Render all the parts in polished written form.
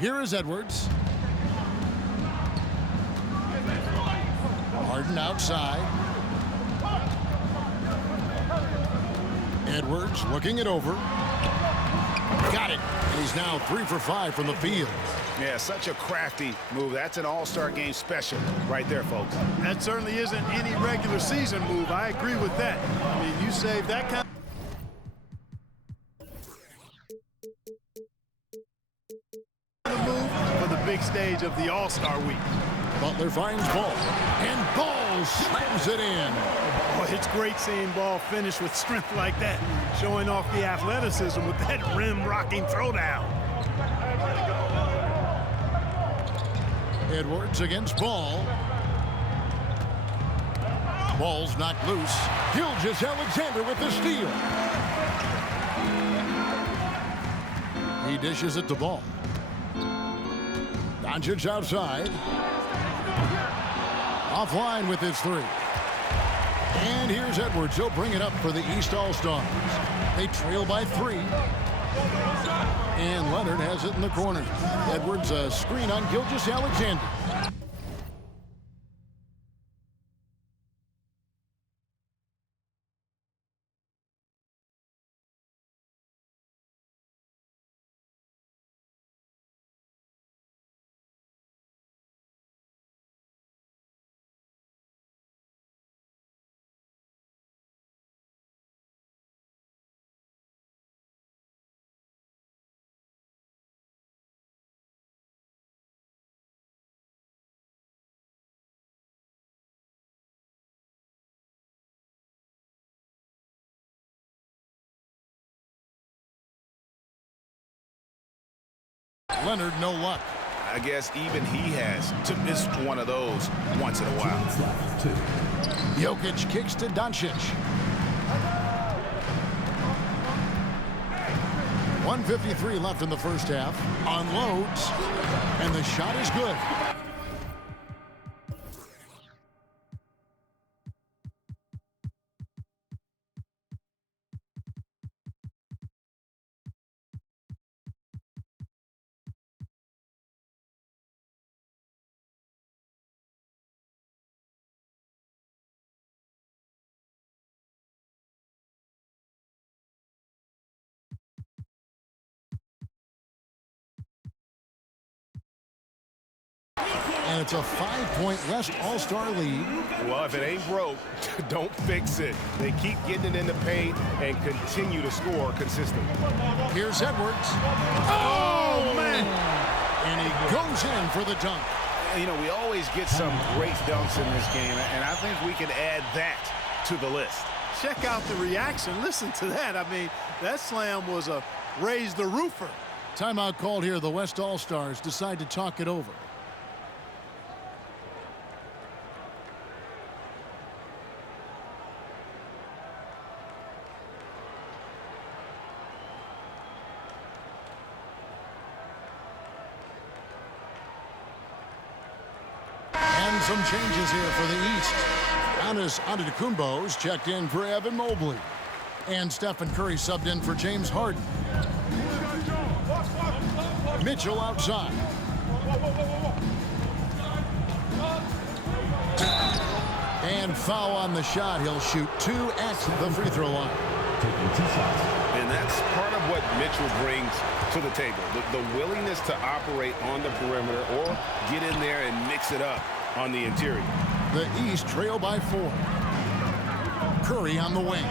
Here is Edwards. Harden outside. Edwards looking it over. Got it. And he's now 3 for 5 from the field. Yeah, such a crafty move. That's an all-star game special right there, folks. That certainly isn't any regular season move. I agree with that. I mean, you save that kind of move for the big stage of the All-Star week. Butler finds Ball, and Ball slams it in. Oh, it's great seeing Ball finish with strength like that, showing off the athleticism with that rim-rocking throwdown. Edwards against Ball. Ball's knocked loose. Gilgeous-Alexander with the steal. He dishes it to Ball. Doncic outside. Offline with his 3. And here's Edwards. He'll bring it up for the East All-Stars. They trail by 3. And Leonard has it in the corner. Edwards, a screen on Gilgeous-Alexander. Leonard, no luck. I guess even he has to miss one of those once in a while. Jokic kicks to Doncic. 1:53 left in the first half. Unloads. And the shot is good. And it's a 5-point West All-Star lead. Well, if it ain't broke, don't fix it. They keep getting it in the paint and continue to score consistently. Here's Edwards. Oh, man! And he goes in for the dunk. You know, we always get some great dunks in this game, and I think we can add that to the list. Check out the reaction. Listen to that. I mean, that slam was a raise the roofer. Timeout called here. The West All-Stars decide to talk it over. And some changes here for the East. Giannis Antetokounmpo's checked in for Evan Mobley. And Stephen Curry subbed in for James Harden. Mitchell outside. And foul on the shot. He'll shoot 2 at the free throw line. Taking 2 shots. And that's part of what Mitchell brings to the table. The willingness to operate on the perimeter or get in there and mix it up on the interior. The East trail by 4. Curry on the wing.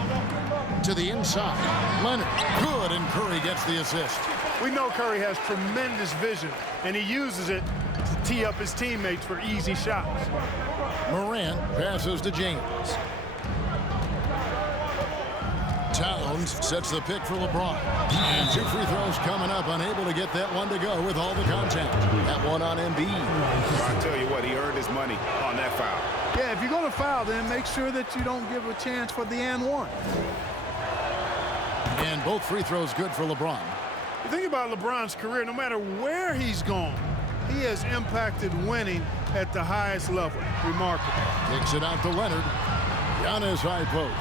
To the inside. Leonard. Good, and Curry gets the assist. We know Curry has tremendous vision, and he uses it to tee up his teammates for easy shots. Morant passes to James. Towns sets the pick for LeBron. And 2 free throws coming up, unable to get that one to go with all the contact. That one on Embiid. I tell you what, he earned his money on that foul. Yeah, if you're going to foul, then make sure that you don't give a chance for the and one. And both free throws good for LeBron. The thing about LeBron's career, no matter where he's gone, he has impacted winning at the highest level. Remarkable. Kicks it out to Leonard. Giannis high post.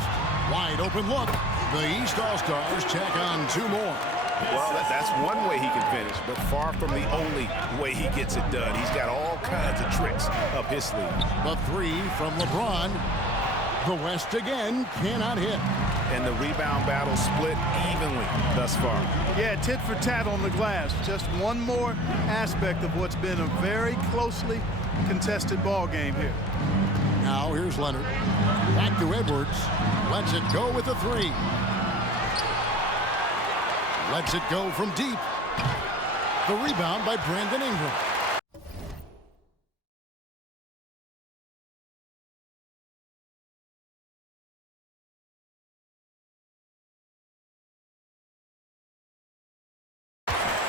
Wide open look. The East All-Stars check on 2 more. Well, that's one way he can finish, but far from the only way he gets it done. He's got all kinds of tricks up his sleeve. The three from LeBron. The West again cannot hit. And the rebound battle split evenly thus far. Yeah, tit for tat on the glass. Just one more aspect of what's been a very closely contested ball game here. Now here's Leonard. Back to Edwards. Lets it go with a three. Lets it go from deep. The rebound by Brandon Ingram.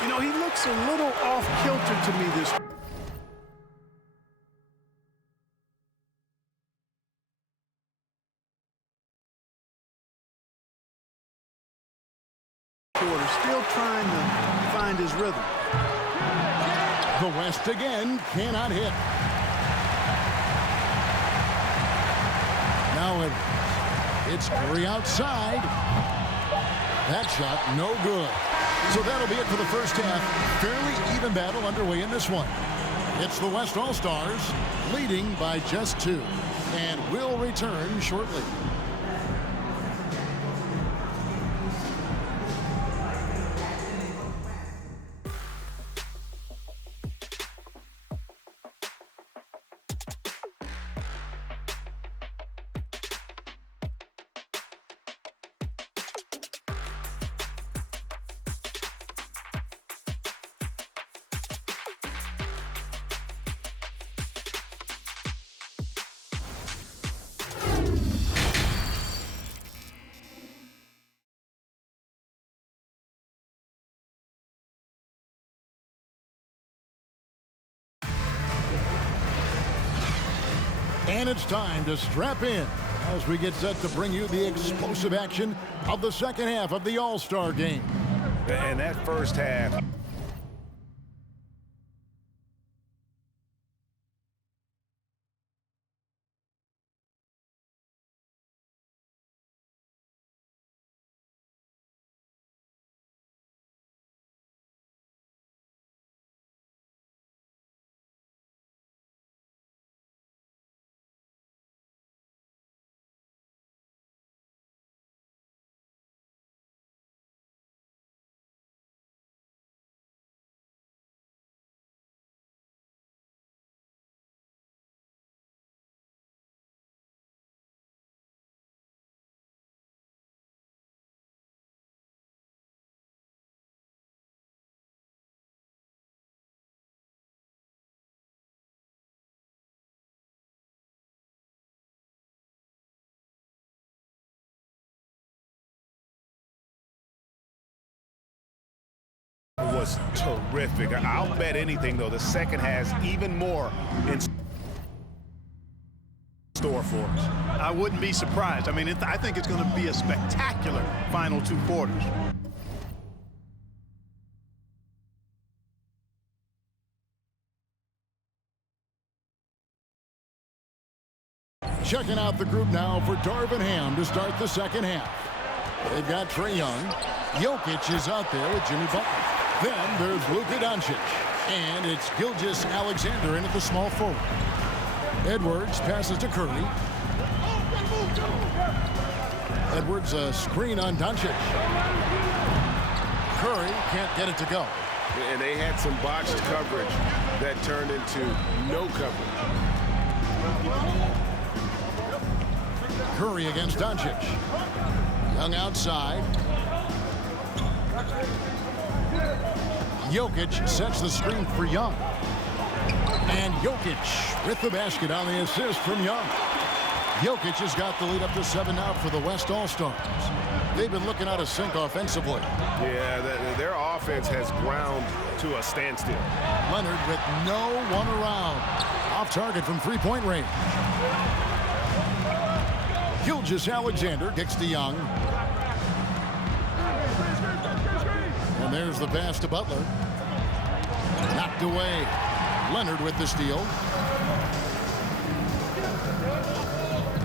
You know, he looks a little off-kilter to me this quarter, still trying to find his rhythm. The West again cannot hit. Now it's Curry outside. That shot no good. So that'll be it for the first half. Fairly even battle underway in this one. It's the West All-Stars leading by just 2. And will return shortly. And it's time to strap in as we get set to bring you the explosive action of the second half of the All-Star game. And that first half. Was terrific. I'll bet anything, though, the second has even more in store for us. I wouldn't be surprised. I mean, I think it's going to be a spectacular final 2 quarters. Checking out the group now for Darvin Ham to start the second half. They've got Trae Young. Jokic is out there with Jimmy Butler. Then there's Luka Doncic. And it's Gilgeous-Alexander in at the small forward. Edwards passes to Curry. Edwards a screen on Doncic. Curry can't get it to go. And they had some botched coverage that turned into no coverage. Curry against Doncic. Young outside. Jokic sets the screen for Young. And Jokic with the basket on the assist from Young. Jokic has got the lead up to 7 now for the West All-Stars. They've been looking out of sync offensively. Yeah, their offense has ground to a standstill. Leonard with no one around. Off target from three-point range. Gilgeous-Alexander kicks to Young. And there's the pass to Butler. Knocked away. Leonard with the steal.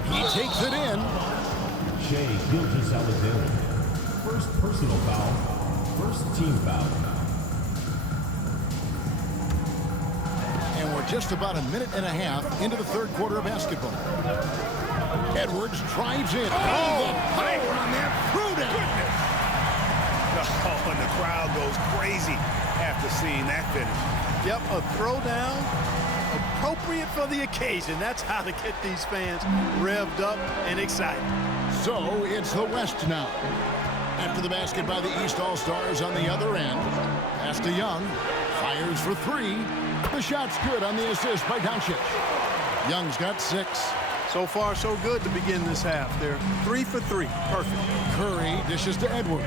He takes it in. Shea Gilgeous-Alexander. First personal foul. First team foul. And we're just about a minute and a half into the third quarter of basketball. Edwards drives in. Oh, the power on that throwdown. Oh, and the crowd goes crazy after seeing that finish. Yep, a throwdown appropriate for the occasion. That's how to get these fans revved up and excited. So it's the West now. After the basket by the East All-Stars on the other end. Pass to Young. Fires for three. The shot's good on the assist by Doncic. Young's got 6. So far, so good to begin this half. They're 3 for 3. Perfect. Curry dishes to Edwards.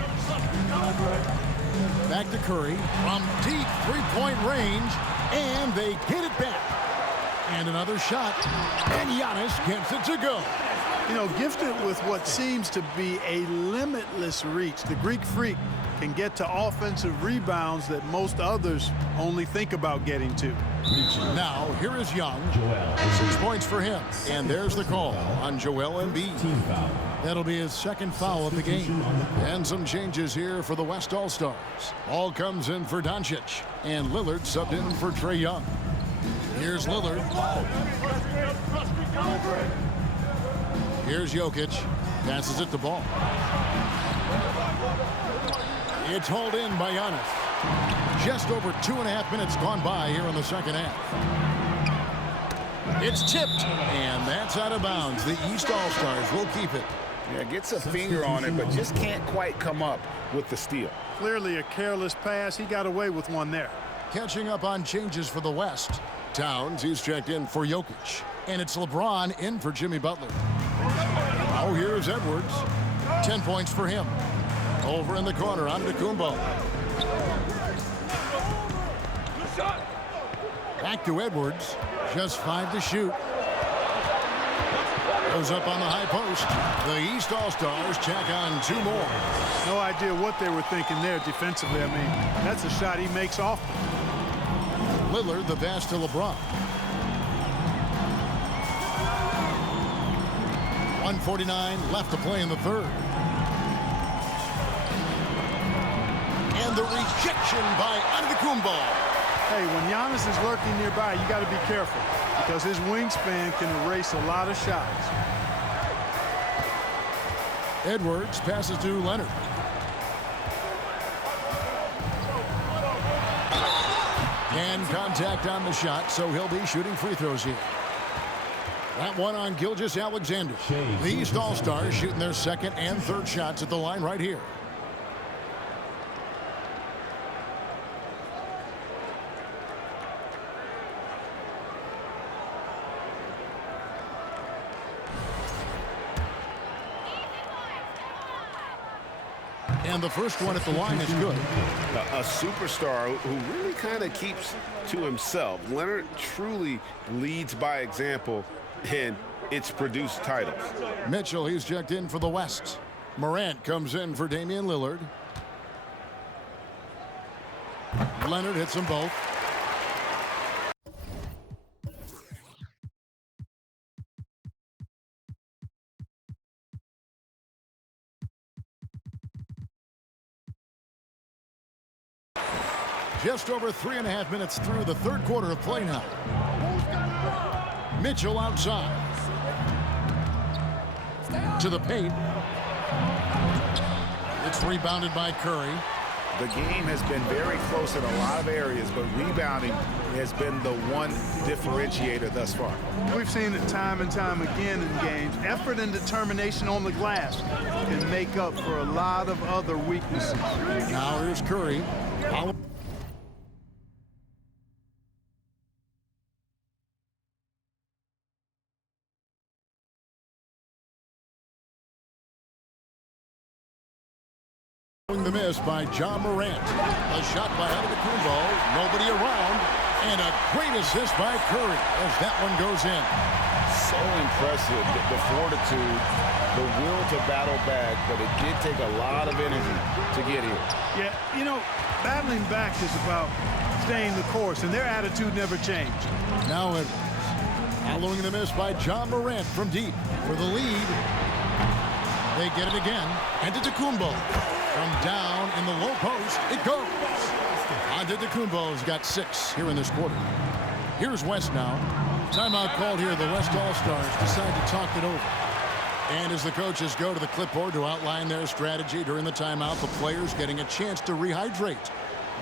Back to Curry from deep three-point range, and they get it back. And another shot, and Giannis gets it to go. You know, gifted with what seems to be a limitless reach. The Greek Freak can get to offensive rebounds that most others only think about getting to. Now, here is Young. 6 points for him. And there's the call on Joel Embiid. Team foul. That'll be his second foul of the game. And some changes here for the West All-Stars. Ball comes in for Doncic. And Lillard subbed in for Trae Young. Here's Lillard. Here's Jokic. Passes it to Ball. It's hauled in by Giannis. Just over 2.5 minutes gone by here in the second half. It's tipped, and that's out of bounds. The East All-Stars will keep it. Yeah, gets a finger on it, but just can't quite come up with the steal. Clearly a careless pass. He got away with one there. Catching up on changes for the West. Towns, he's checked in for Jokic. And it's LeBron in for Jimmy Butler. Oh, here's Edwards. 10 points for him. Over in the corner, onto Kumbo. Back to Edwards. Just 5 to shoot. Goes up on the high post. The East All-Stars check on 2 more. No idea what they were thinking there defensively. I mean, that's a shot he makes often. Lillard, the pass to LeBron. 1:49 left to play in the third. And the rejection by Antetokounmpo. Hey, when Giannis is lurking nearby, you got to be careful because his wingspan can erase a lot of shots. Edwards passes to Leonard. And contact on the shot, so he'll be shooting free throws here. That one on Gilgeous-Alexander. The East All-Stars shooting their second and third shots at the line right here. And the first one at the line is good. A superstar who really kind of keeps to himself. Leonard truly leads by example, and it's produced titles. Mitchell, he's checked in for the West. Morant comes in for Damian Lillard. Leonard hits them both. Just over 3.5 minutes through the third quarter of play now. Mitchell outside. To the paint. It's rebounded by Curry. The game has been very close in a lot of areas, but rebounding has been the one differentiator thus far. We've seen it time and time again in games. Effort and determination on the glass can make up for a lot of other weaknesses. Now here's Curry. The miss by John Morant. A shot by Antetokounmpo. Nobody around. And a great assist by Curry as that one goes in. So impressive, the fortitude, the will to battle back, but it did take a lot of energy to get here. Yeah, you know, battling back is about staying the course, and their attitude never changed. Now Edwards. Following the miss by John Morant from deep for the lead. They get it again. Antetokounmpo. From down in the low post, it goes. Antetokounmpo's got 6 here in this quarter. Here's West now. Timeout called here. The West All-Stars decide to talk it over. And as the coaches go to the clipboard to outline their strategy during the timeout, the players getting a chance to rehydrate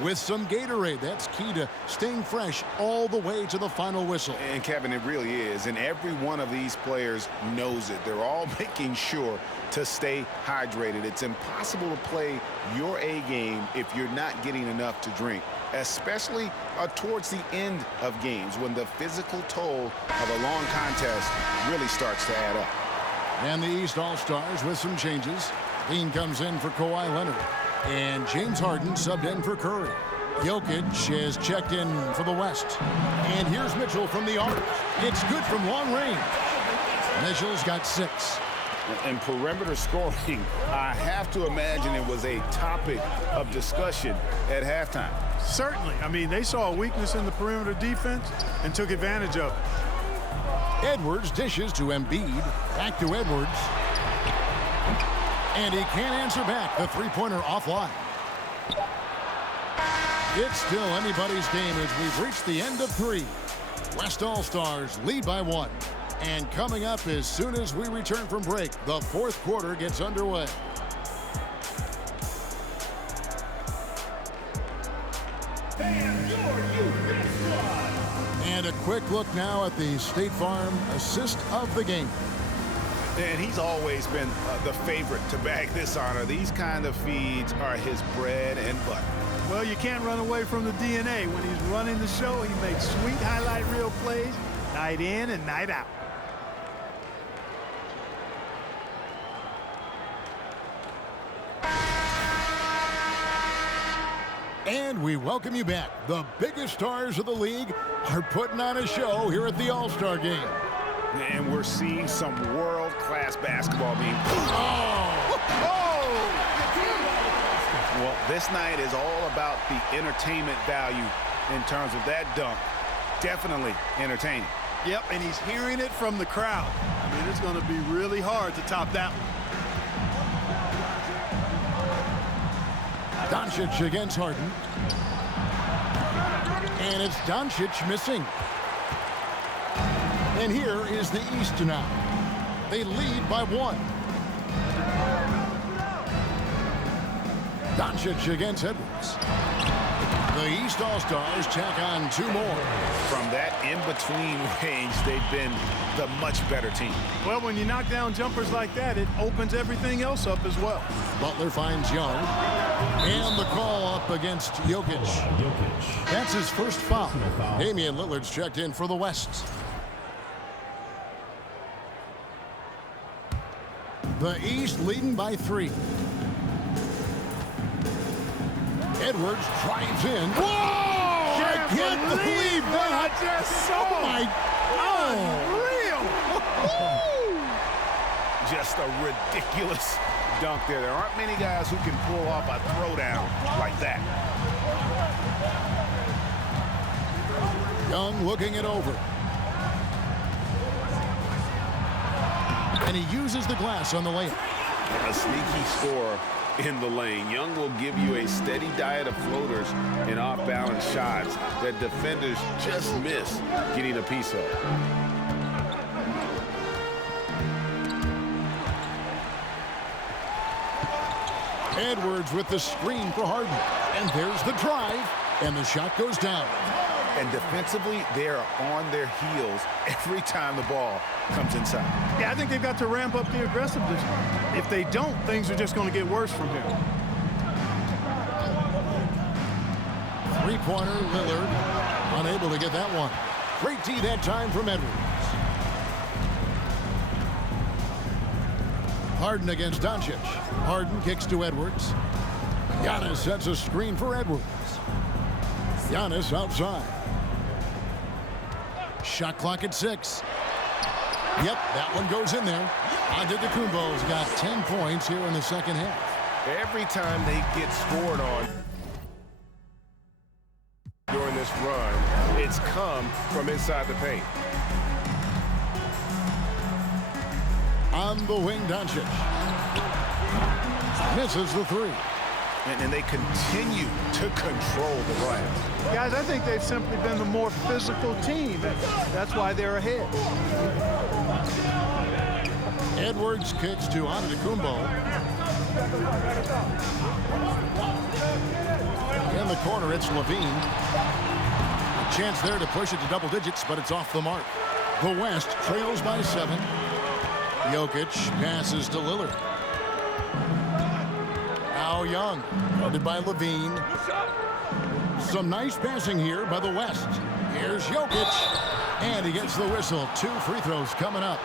with some Gatorade. That's key to staying fresh all the way to the final whistle. And Kevin, it really is. And every one of these players knows it. They're all making sure to stay hydrated. It's impossible to play your A game if you're not getting enough to drink, especially towards the end of games when the physical toll of a long contest really starts to add up. And the East All-Stars with some changes. Dean comes in for Kawhi Leonard. And James Harden subbed in for Curry. Jokic has checked in for the West. And here's Mitchell from the arc. It's good from long range. Mitchell's got 6. And perimeter scoring, I have to imagine it was a topic of discussion at halftime. Certainly. I mean, they saw a weakness in the perimeter defense and took advantage of it. Edwards dishes to Embiid. Back to Edwards. And he can't answer back. The three-pointer offline. It's still anybody's game as we've reached the end of 3. West All-Stars lead by 1. And coming up as soon as we return from break, the 4th quarter gets underway. And a quick look now at the State Farm assist of the game. And he's always been the favorite to bag this honor. These kind of feeds are his bread and butter. Well, you can't run away from the DNA. When he's running the show, he makes sweet highlight reel plays night in and night out. And we welcome you back. The biggest stars of the league are putting on a show here at the All-Star Game. And we're seeing some world-class basketball being played. Well, this night is all about the entertainment value in terms of that dunk. Definitely entertaining. Yep, and he's hearing it from the crowd. I mean, it's going to be really hard to top that one. Doncic against Harden. And it's Doncic missing. And here is the East now. They lead by 1. Doncic against Edwards. The East All-Stars tack on 2 more. From that in-between range, they've been the much better team. Well, when you knock down jumpers like that, it opens everything else up as well. Butler finds Young. And the call up against Jokic. That's his first foul. Damian Lillard's checked in for the West. The East leading by 3. Edwards drives in. Whoa! I can't believe that. I just saw. Oh my Unreal. Just a ridiculous dunk there. There aren't many guys who can pull off a throwdown like that. Young looking it over. And he uses the glass on the layup. A sneaky score in the lane. Young will give you a steady diet of floaters and off-balance shots that defenders just miss getting a piece of. Edwards with the screen for Harden. And there's the drive. And the shot goes down. And defensively, they are on their heels every time the ball comes inside. Yeah, I think they've got to ramp up the aggressiveness. If they don't, things are just going to get worse from here. Three-pointer, Lillard. Unable to get that one. Great D that time from Edwards. Harden against Doncic. Harden kicks to Edwards. Giannis sets a screen for Edwards. Giannis outside. Shot clock at 6. Yep, that one goes in there. Antetokounmpo's got 10 points here in the second half. Every time they get scored on during this run, it's come from inside the paint. On the wing, Doncic. Misses the 3. And they continue to control the glass. Guys, I think they've simply been the more physical team. That's why they're ahead. Edwards kicks to Antetokounmpo. In the corner, it's Levine. A chance there to push it to double digits, but it's off the mark. The West trails by 7. Jokic passes to Lillard. Now Young, guarded by Levine. Some nice passing here by the West. Here's Jokic, and he gets the whistle. 2 free throws coming up.